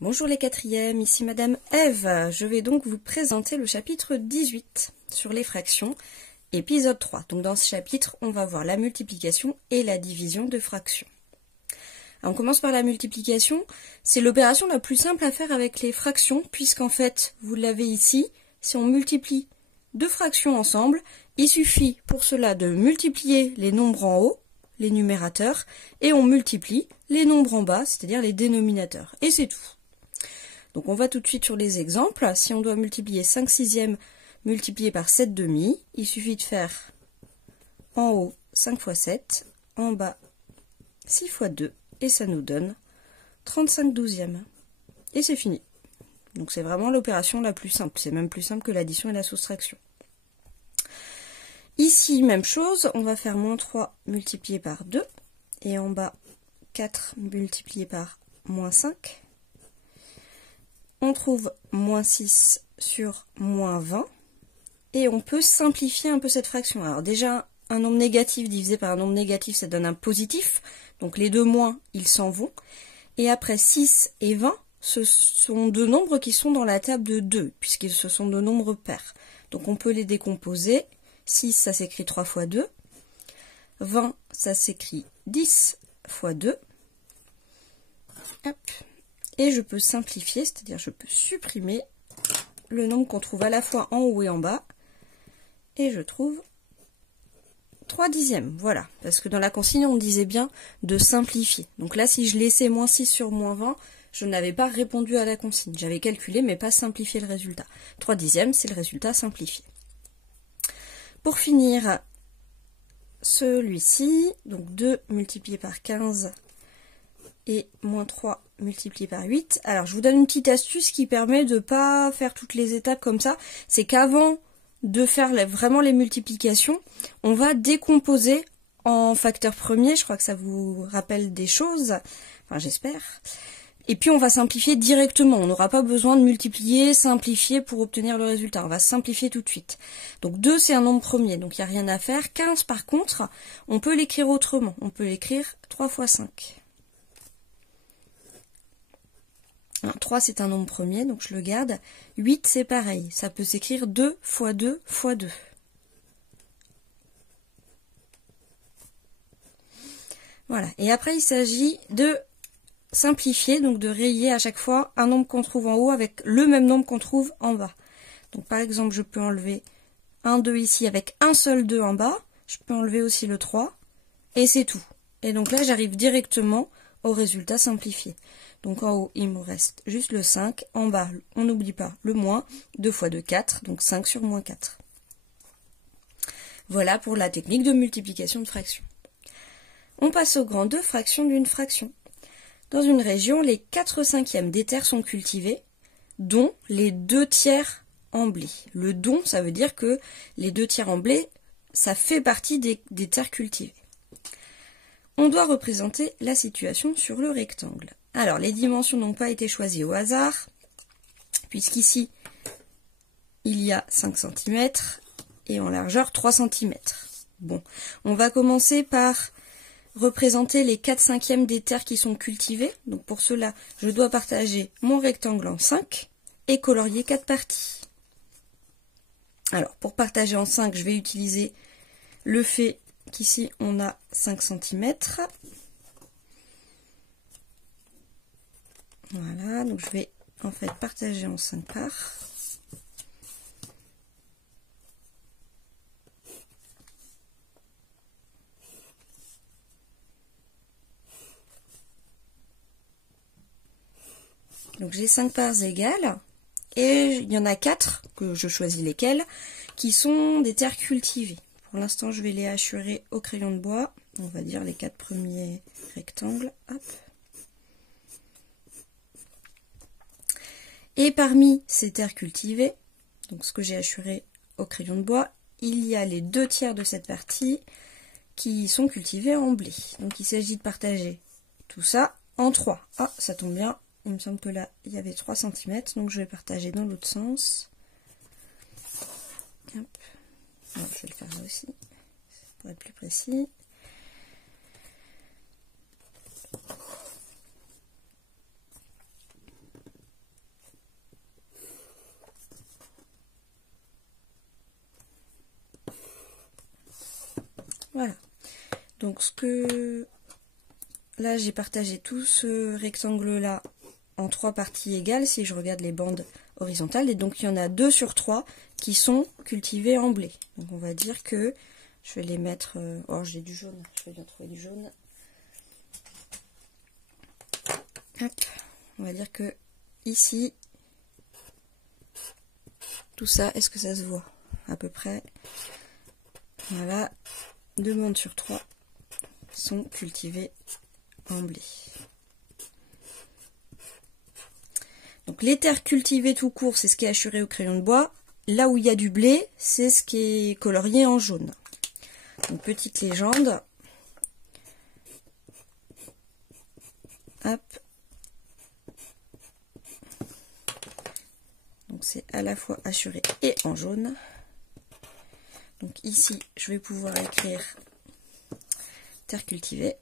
Bonjour les quatrièmes, ici Madame Ève. Je vais donc vous présenter le chapitre 18 sur les fractions, épisode 3. Donc dans ce chapitre, on va voir la multiplication et la division de fractions. Alors on commence par la multiplication. C'est l'opération la plus simple à faire avec les fractions, puisqu'en fait, vous l'avez ici, si on multiplie deux fractions ensemble, il suffit pour cela de multiplier les nombres en haut, les numérateurs, et on multiplie les nombres en bas, c'est-à-dire les dénominateurs. Et c'est tout. Donc on va tout de suite sur les exemples. Si on doit multiplier 5 sixièmes multiplié par 7 demi, il suffit de faire en haut 5 fois 7, en bas 6 fois 2, et ça nous donne 35 douzièmes. Et c'est fini. Donc c'est vraiment l'opération la plus simple. C'est même plus simple que l'addition et la soustraction. Ici, même chose, on va faire moins 3 multiplié par 2, et en bas 4 multiplié par moins 5. On trouve moins 6 sur moins 20, et on peut simplifier un peu cette fraction. Alors déjà, un nombre négatif divisé par un nombre négatif, ça donne un positif, donc les deux moins, ils s'en vont. Et après 6 et 20, ce sont deux nombres qui sont dans la table de 2, puisque ce sont deux nombres pairs. Donc on peut les décomposer. 6, ça s'écrit 3 fois 2. 20, ça s'écrit 10 fois 2. Hop. Et je peux simplifier, c'est-à-dire je peux supprimer le nombre qu'on trouve à la fois en haut et en bas. Et je trouve 3 dixièmes, voilà. Parce que dans la consigne, on disait bien de simplifier. Donc là, si je laissais moins 6 sur moins 20, je n'avais pas répondu à la consigne. J'avais calculé, mais pas simplifié le résultat. 3 dixièmes, c'est le résultat simplifié. Pour finir, celui-ci, donc 2 multiplié par 15 et moins 3 multiplié par 8. Alors, je vous donne une petite astuce qui permet de ne pas faire toutes les étapes comme ça. C'est qu'avant de faire vraiment les multiplications, on va décomposer en facteurs premiers. Je crois que ça vous rappelle des choses. Enfin, j'espère. Et puis, on va simplifier directement. On n'aura pas besoin de multiplier, simplifier pour obtenir le résultat. On va simplifier tout de suite. Donc, 2, c'est un nombre premier. Donc, il n'y a rien à faire. 15, par contre, on peut l'écrire autrement. On peut l'écrire 3 fois 5. 3, c'est un nombre premier, donc je le garde. 8, c'est pareil. Ça peut s'écrire 2 fois 2 fois 2. Voilà. Et après, il s'agit de simplifier, donc de rayer à chaque fois un nombre qu'on trouve en haut avec le même nombre qu'on trouve en bas. Donc par exemple, je peux enlever un 2 ici avec un seul 2 en bas. Je peux enlever aussi le 3. Et c'est tout. Et donc là, j'arrive directement au résultat simplifié. Donc en haut, il me reste juste le 5. En bas, on n'oublie pas le moins. 2 fois 2, 4. Donc 5 sur moins 4. Voilà pour la technique de multiplication de fractions. On passe au grand 2, fraction d'une fraction. Dans une région, les 4/5 des terres sont cultivées, dont les 2 tiers en blé. Le don, ça veut dire que les 2 tiers en blé, ça fait partie des terres cultivées. On doit représenter la situation sur le rectangle. Alors, les dimensions n'ont pas été choisies au hasard, puisqu'ici, il y a 5 cm et en largeur 3 cm. Bon, on va commencer par représenter les 4/5 des terres qui sont cultivées. Donc pour cela, je dois partager mon rectangle en 5 et colorier 4 parties. Alors, pour partager en 5, je vais utiliser le fait qu'ici, on a 5 cm. Voilà, donc je vais en fait partager en 5 parts. Donc j'ai 5 parts égales, et il y en a 4, que je choisis lesquelles, qui sont des terres cultivées. Pour l'instant, je vais les hachurer au crayon de bois, on va dire les 4 premiers rectangles. Hop. Et parmi ces terres cultivées, donc ce que j'ai hachuré au crayon de bois, il y a les 2 tiers de cette partie qui sont cultivés en blé. Donc il s'agit de partager tout ça en 3. Ah, ça tombe bien. Il me semble que là, il y avait 3 cm, donc je vais partager dans l'autre sens. Hop. Alors, je vais le faire là aussi, pour être plus précis. Voilà. Donc là j'ai partagé tout ce rectangle là en 3 parties égales si je regarde les bandes horizontales, et donc il y en a 2 sur 3 qui sont cultivées en blé. Donc on va dire que je vais les mettre, oh j'ai du jaune, je vais bien trouver du jaune. Hop. On va dire que ici, tout ça, est-ce que ça se voit à peu près? Voilà, 2 bandes sur 3 sont cultivées en blé. Donc les terres cultivées tout court, c'est ce qui est hachuré au crayon de bois. Là où il y a du blé, c'est ce qui est colorié en jaune. Donc petite légende. Hop. Donc c'est à la fois hachuré et en jaune. Donc ici, je vais pouvoir écrire terre cultivée.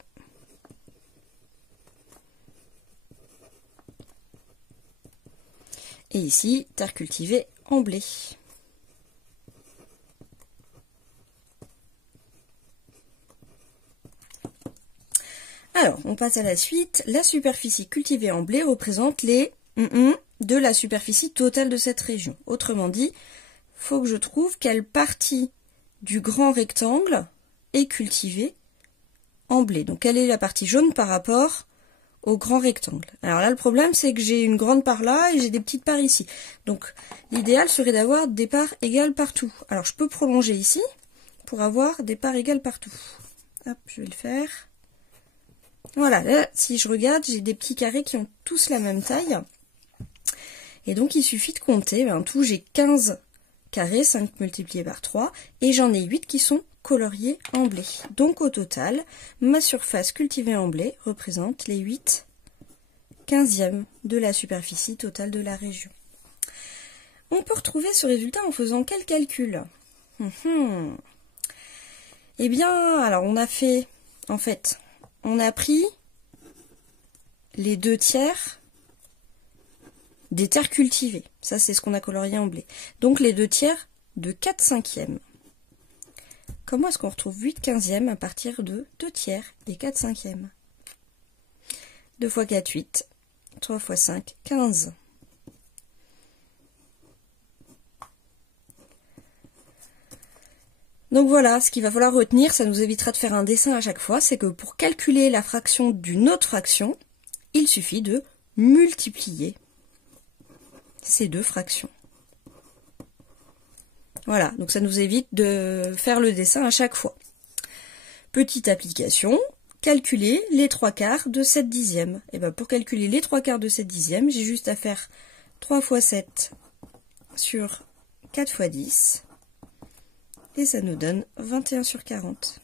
Et ici, terre cultivée en blé. Alors, on passe à la suite. La superficie cultivée en blé représente les de la superficie totale de cette région. Autrement dit, il faut que je trouve quelle partie du grand rectangle est cultivée en blé. Donc, quelle est la partie jaune par rapport au grand rectangle. Alors là, le problème, c'est que j'ai une grande part là et j'ai des petites parts ici. Donc, l'idéal serait d'avoir des parts égales partout. Alors, je peux prolonger ici pour avoir des parts égales partout. Hop, je vais le faire. Voilà, là, si je regarde, j'ai des petits carrés qui ont tous la même taille. Et donc, il suffit de compter. En tout, j'ai 15 carrés, 5 multiplié par 3. Et j'en ai 8 qui sont coloriés en blé. Donc au total, ma surface cultivée en blé représente les 8/15e de la superficie totale de la région. On peut retrouver ce résultat en faisant quel calcul? Eh bien, alors on a fait, en fait, on a pris les 2/3 des terres cultivées. Ça, c'est ce qu'on a colorié en blé. Donc les 2/3 de 4/5e. Comment est-ce qu'on retrouve 8/15e à partir de 2/3 et 4/5e? 2 x 4, 8. 3 x 5, 15. Donc voilà, ce qu'il va falloir retenir, ça nous évitera de faire un dessin à chaque fois, c'est que pour calculer la fraction d'une autre fraction, il suffit de multiplier ces deux fractions. Voilà, donc ça nous évite de faire le dessin à chaque fois. Petite application, calculer les 3/4 de 7/10. Et bien pour calculer les 3/4 de 7/10, j'ai juste à faire 3 x 7 sur 4 x 10. Et ça nous donne 21 sur 40.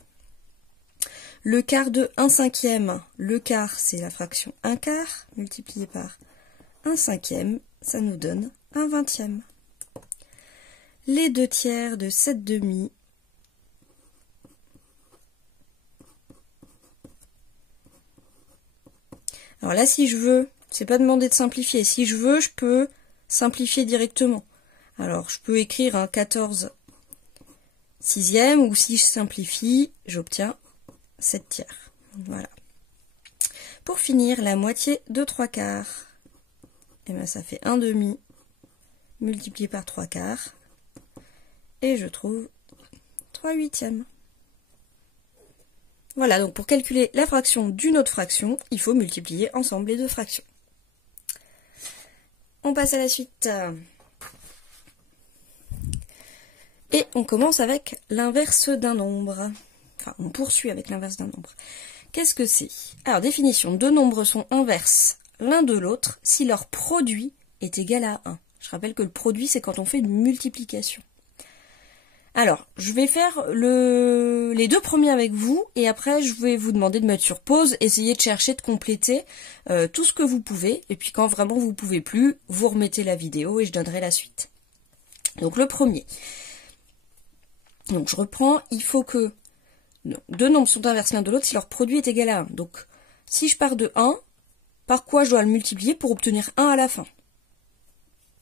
Le quart de 1/5, le quart c'est la fraction 1/4, multiplié par 1/5, ça nous donne 1/20. Les 2/3 de 7/2. Alors là, si je veux, c'est pas demandé de simplifier. Si je veux, je peux simplifier directement. Alors, je peux écrire un 14/6, ou si je simplifie, j'obtiens 7/3. Voilà. Pour finir, la moitié de 3/4. Et bien, ça fait 1/2 multiplié par 3/4. Et je trouve 3/8. Voilà, donc pour calculer la fraction d'une autre fraction, il faut multiplier ensemble les deux fractions. On passe à la suite. Et on commence avec l'inverse d'un nombre. Enfin, on poursuit avec l'inverse d'un nombre. Qu'est-ce que c'est? Alors, définition, deux nombres sont inverses l'un de l'autre si leur produit est égal à 1. Je rappelle que le produit, c'est quand on fait une multiplication. Alors, je vais faire les deux premiers avec vous, et après je vais vous demander de mettre sur pause, essayer de chercher, de compléter tout ce que vous pouvez, et puis quand vraiment vous ne pouvez plus, vous remettez la vidéo et je donnerai la suite. Donc le premier. Donc je reprends, il faut que deux nombres sont inverses l'un de l'autre si leur produit est égal à 1. Donc si je pars de 1, par quoi je dois le multiplier pour obtenir 1 à la fin?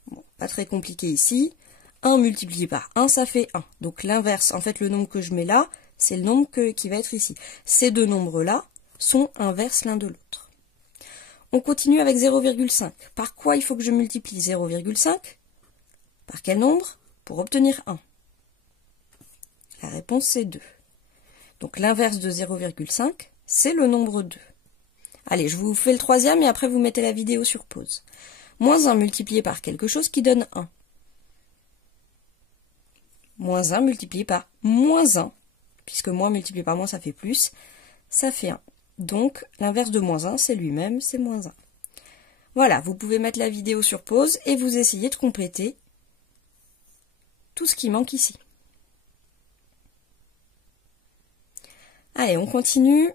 Bon, pas très compliqué ici. 1 multiplié par 1, ça fait 1. Donc l'inverse, en fait, le nombre que je mets là, c'est le nombre qui va être ici. Ces deux nombres-là sont inverses l'un de l'autre. On continue avec 0,5. Par quoi il faut que je multiplie 0,5? Par quel nombre? Pour obtenir 1. La réponse c'est 2. Donc l'inverse de 0,5, c'est le nombre 2. Allez, je vous fais le troisième et après vous mettez la vidéo sur pause. Moins 1 multiplié par quelque chose qui donne 1. Moins 1 multiplié par moins 1, puisque moins multiplié par moins ça fait plus, ça fait 1. Donc l'inverse de moins 1, c'est lui-même, c'est moins 1. Voilà, vous pouvez mettre la vidéo sur pause et vous essayez de compléter tout ce qui manque ici. Allez, on continue.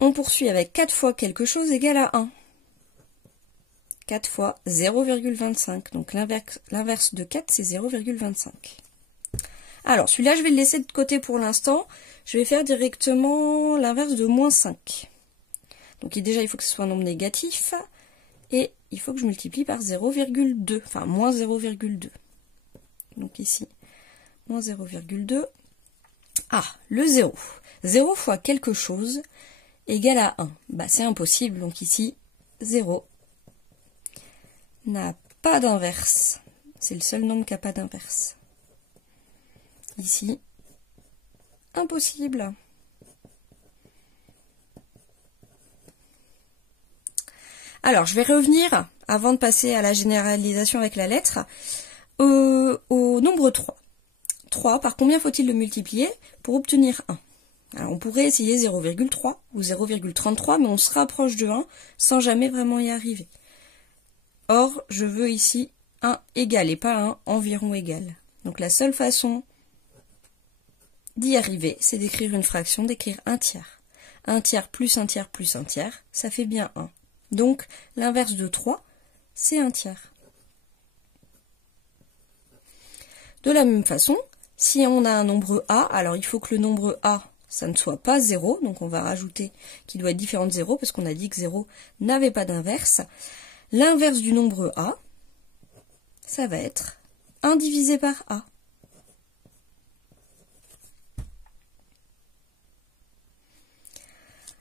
On poursuit avec 4 fois quelque chose égale à 1. 4 fois 0,25. Donc l'inverse de 4, c'est 0,25. Alors, celui-là, je vais le laisser de côté pour l'instant. Je vais faire directement l'inverse de moins 5. Donc déjà, il faut que ce soit un nombre négatif. Et il faut que je multiplie par 0,2. Enfin, moins 0,2. Donc ici, moins 0,2. Ah, le 0. 0 fois quelque chose égale à 1. Bah, c'est impossible. Donc ici, 0 n'a pas d'inverse. C'est le seul nombre qui n'a pas d'inverse. Ici, impossible. Alors, je vais revenir, avant de passer à la généralisation avec la lettre, au nombre 3. 3, par combien faut-il le multiplier pour obtenir 1? Alors, on pourrait essayer 0,3 ou 0,33, mais on se rapproche de 1 sans jamais vraiment y arriver. Or, je veux ici 1 égal et pas 1 environ égal. Donc la seule façon d'y arriver, c'est d'écrire une fraction, d'écrire un tiers. Un tiers plus un tiers plus un tiers, ça fait bien 1. Donc l'inverse de 3, c'est un tiers. De la même façon, si on a un nombre A, alors il faut que le nombre A, ça ne soit pas 0, donc on va rajouter qu'il doit être différent de 0, parce qu'on a dit que 0 n'avait pas d'inverse. L'inverse du nombre A, ça va être 1 divisé par A.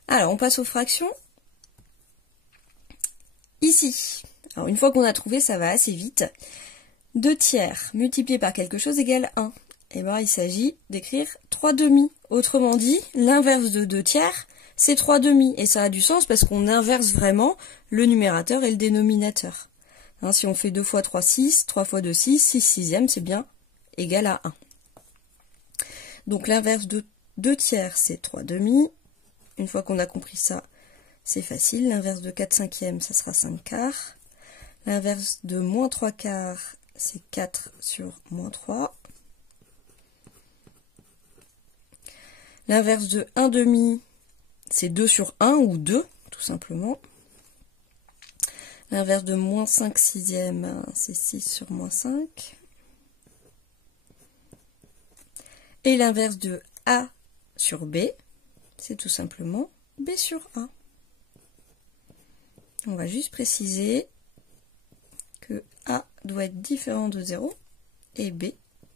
Alors, on passe aux fractions. Ici, alors une fois qu'on a trouvé, ça va assez vite. 2 tiers multiplié par quelque chose égale 1. Et bien, il s'agit d'écrire 3 demi. Autrement dit, l'inverse de 2 tiers, c'est 3 demi. Et ça a du sens parce qu'on inverse vraiment le numérateur et le dénominateur. Hein, si on fait 2 fois 3, 6, 3 fois 2, 6, 6 sixièmes, c'est bien égal à 1. Donc l'inverse de 2 tiers, c'est 3 demi. Une fois qu'on a compris ça, c'est facile. L'inverse de 4 cinquièmes, ça sera 5 quarts. L'inverse de moins 3 quarts, c'est 4 sur moins 3. L'inverse de 1 demi, c'est 2 sur 1 ou 2, tout simplement. L'inverse de moins 5 sixièmes, c'est 6 sur moins 5. Et l'inverse de A sur B, c'est tout simplement B sur A. On va juste préciser que A doit être différent de 0 et B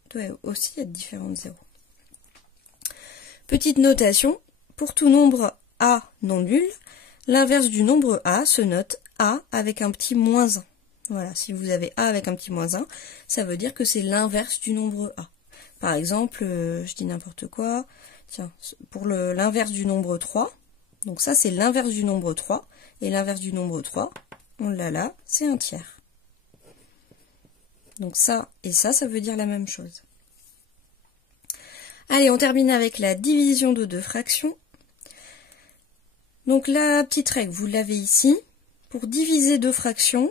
doit aussi être différent de 0. Petite notation, pour tout nombre A non nul, l'inverse du nombre A se note A avec un petit moins 1. Voilà, si vous avez A avec un petit moins 1, ça veut dire que c'est l'inverse du nombre A. Par exemple, je dis n'importe quoi, tiens, pour l'inverse du nombre 3, donc ça c'est l'inverse du nombre 3, et l'inverse du nombre 3, on l'a là, c'est un tiers. Donc ça et ça veut dire la même chose. Allez, on termine avec la division de deux fractions. Donc la petite règle, vous l'avez ici. Pour diviser deux fractions,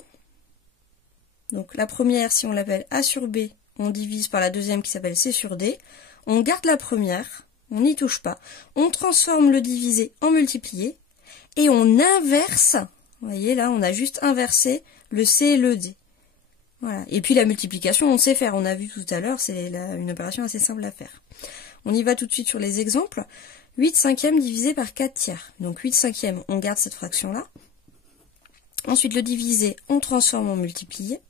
donc la première, si on l'appelle A sur B, on divise par la deuxième qui s'appelle C sur D. On garde la première, on n'y touche pas. On transforme le divisé en multiplié et on inverse. Vous voyez là, on a juste inversé le C et le D. Voilà. Et puis la multiplication, on sait faire. On a vu tout à l'heure, c'est une opération assez simple à faire. On y va tout de suite sur les exemples. 8 cinquièmes divisé par 4 tiers. Donc 8 cinquièmes, on garde cette fraction-là. Ensuite, le divisé, on transforme en multiplié.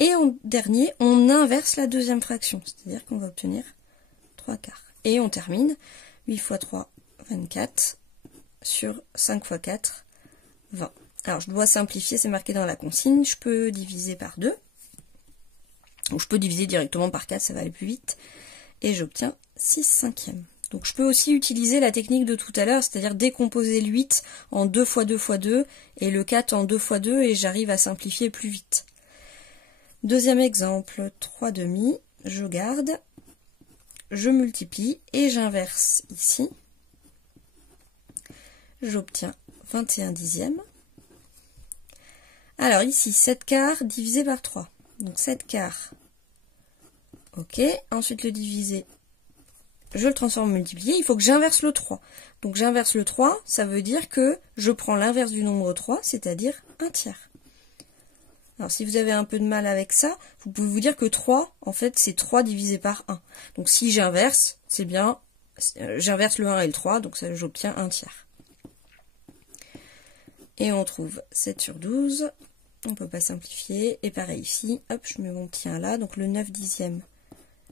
Et en dernier, on inverse la deuxième fraction. C'est-à-dire qu'on va obtenir 3 quarts. Et on termine 8 x 3, 24, sur 5 x 4, 20. Alors je dois simplifier, c'est marqué dans la consigne, je peux diviser par 2, ou je peux diviser directement par 4, ça va aller plus vite, et j'obtiens 6 cinquièmes. Donc je peux aussi utiliser la technique de tout à l'heure, c'est-à-dire décomposer le 8 en 2 x 2 x 2, et le 4 en 2 x 2, et j'arrive à simplifier plus vite. Deuxième exemple, 3 demi, je garde, je multiplie, et j'inverse ici. J'obtiens 21 dixièmes. Alors ici, 7 quarts divisé par 3. Donc 7 quarts. Ok, ensuite le divisé, je le transforme en multiplié. Il faut que j'inverse le 3. Donc j'inverse le 3, ça veut dire que je prends l'inverse du nombre 3, c'est-à-dire 1 tiers. Alors si vous avez un peu de mal avec ça, vous pouvez vous dire que 3, en fait, c'est 3 divisé par 1. Donc si j'inverse, c'est bien, j'inverse le 1 et le 3, donc ça j'obtiens 1 tiers. Et on trouve 7 sur 12, on ne peut pas simplifier, et pareil ici, hop, je mets mon petit 1 là, donc le 9 dixième,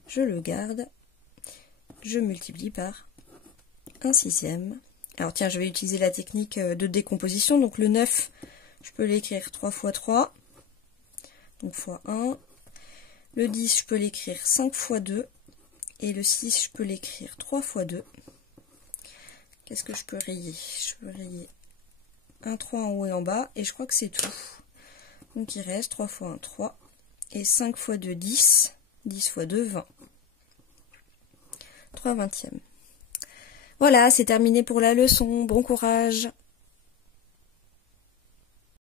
je le garde, je multiplie par 1 sixième. Alors tiens, je vais utiliser la technique de décomposition, donc le 9, je peux l'écrire 3 x 3, donc x 1, le 10, je peux l'écrire 5 x 2, et le 6, je peux l'écrire 3 x 2. Qu'est-ce que je peux rayer? Je peux rayer un 3 en haut et en bas, et je crois que c'est tout. Donc il reste 3 x 1, 3, et 5 x 2, 10, 10 x 2, 20. 3 vingtièmes. Voilà, c'est terminé pour la leçon. Bon courage!